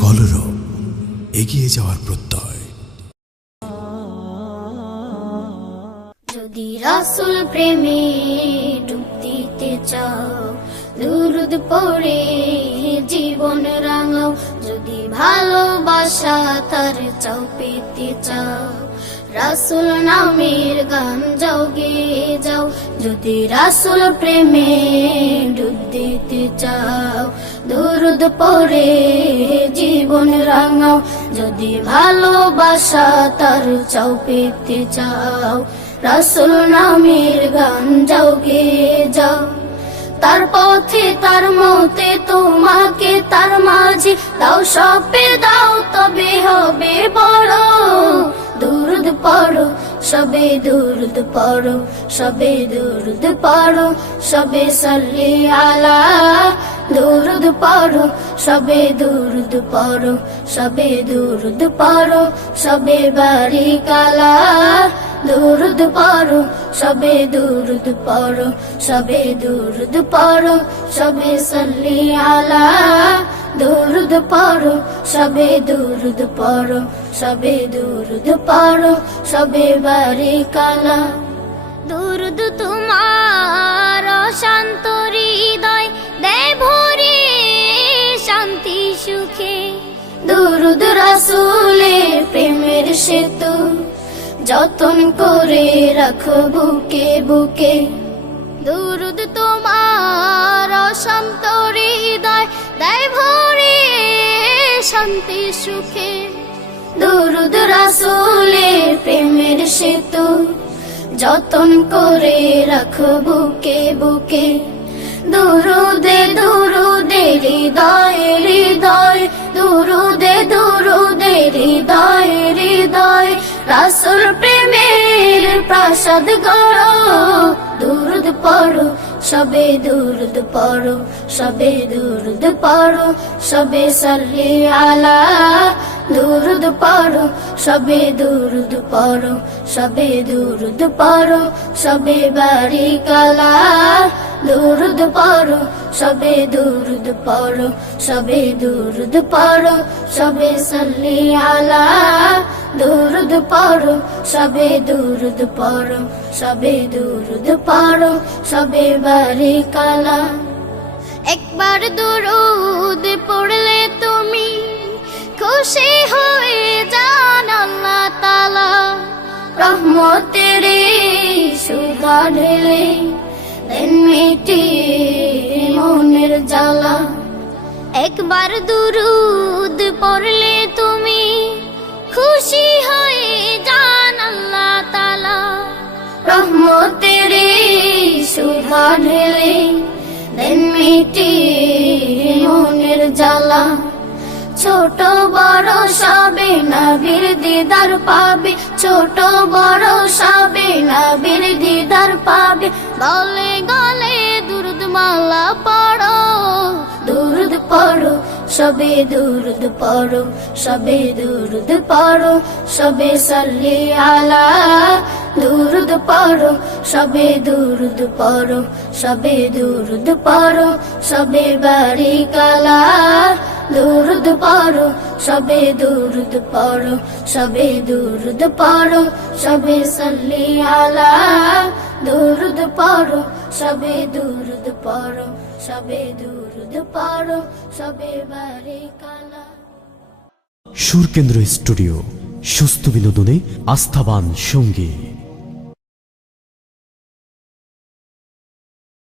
কলরব এগিয়ে যাওয়ার প্রত্যয়। যদি রাসুল প্রেমে ডুব দিতে চাও, দুরুদ পড়ে জীবন রাঙাও, যদি ভালোবাসা তার চাও পেতে চাও রাসুল নামের গান যাও গেয়ে যাও। যদি রাসুল প্রেমে ডুব দিতে চাও, দুরুদ পড়ে জীবন রাঙাও। যদি ভালোবাসা তার চাও, পেতে চাও। রাসুল নামের গান যাও, গে যাও। তার পথে, তার মতে তোমাকে, তার সবে দুরুদ পড়ো, সবে দুরুদ পড়ো, সবে সাল্লি আলা। দুরুদ পড়ো, সবে দুরুদ পড়ো, সবে দুরুদ পড়ো, সবে বাড়ি কালা দুরুদ পড়ো, সবে দুরুদ পড়ো, সবে দুরুদ পড়ো, সবে সাল্লি আলা। দুরুদ পড়ো, সবে দুরুদ পড়ো, সবে দুরুদ পড়ো, সবে বাড়ি কালা। দুরুদ তোমার শান্ত হৃদয়, দেয় ভরে শান্তি, সুখে। দুরুদ রাসুলের প্রেমের সেতু, যতন করে রাখো বুকে বুকে। দুরুদ তোমার শান্ত হৃদয় দেয় ভরে শান্তি, সুখে। দুরুদ রাসুলের প্রেমের সেতু। যতন করে রাখো বুকে বুকে। দুরুদে দুরুদে হৃদয় হৃদয়। দুরুদে দুরুদে হৃদয় হৃদয়। রাসুল প্রেমের প্রাসাদ গড়ো। দুরুদ পড়ো সবে দুরুদ পড়ো, সবে দুরুদ পড়ো, সবে সাল্লি আলা। দুরুদ পড়ো, সবে দুরুদ পড়ো, সবে দুরুদ পড়ো, সবে বাড়ি কালা দুরুদ পড়ো সবে দুরুদ পড়ো, সবে দুরুদ পড়ো, সবে সাল্লি আলা দুরুদ পড়ো, সবে দুরুদ পড়ো, সবে দুরুদ পড়ো, সবে বাড়ি কালা একবার দুরুদ পড়লে তুমি খুশি হয়ে যান আল্লাহ তালা রহমতের সুধা ঢেলে দেন মিটি মনের জ্বালা। একবার দুরুদ পড়লে তুমি খুশি হয়ে যান আল্লাহ তালা রহমতের সুধা ঢেলে দেন মিটি মনের জ্বালা। ছোট বড় সবে নবীর দিদার পাবে ছোট বড় সবে নবীর দিদার পাবে গলে পড়ো, সবে দুরুদ পড়ো, সবে দুরুদ পড়ো, সবে সাল্লি আলা দুরুদ পড়ো, সবে দুরুদ পড়ো, সবে দুরুদ পড়ো, সবে বারিকালা দুরুদ পড়ো সবে দুরুদ পড়ো, সবে দুরুদ পড়ো, সবে সাল্লি আলা দুরুদ পড়ো, সবে দুরুদ পড়ো, সবে দুরুদ পড়ো, সবে বারে কালা সুরকেন্দ্র স্টুডিও, সুস্থ বিনোদনে আস্থাবান সঙ্গী।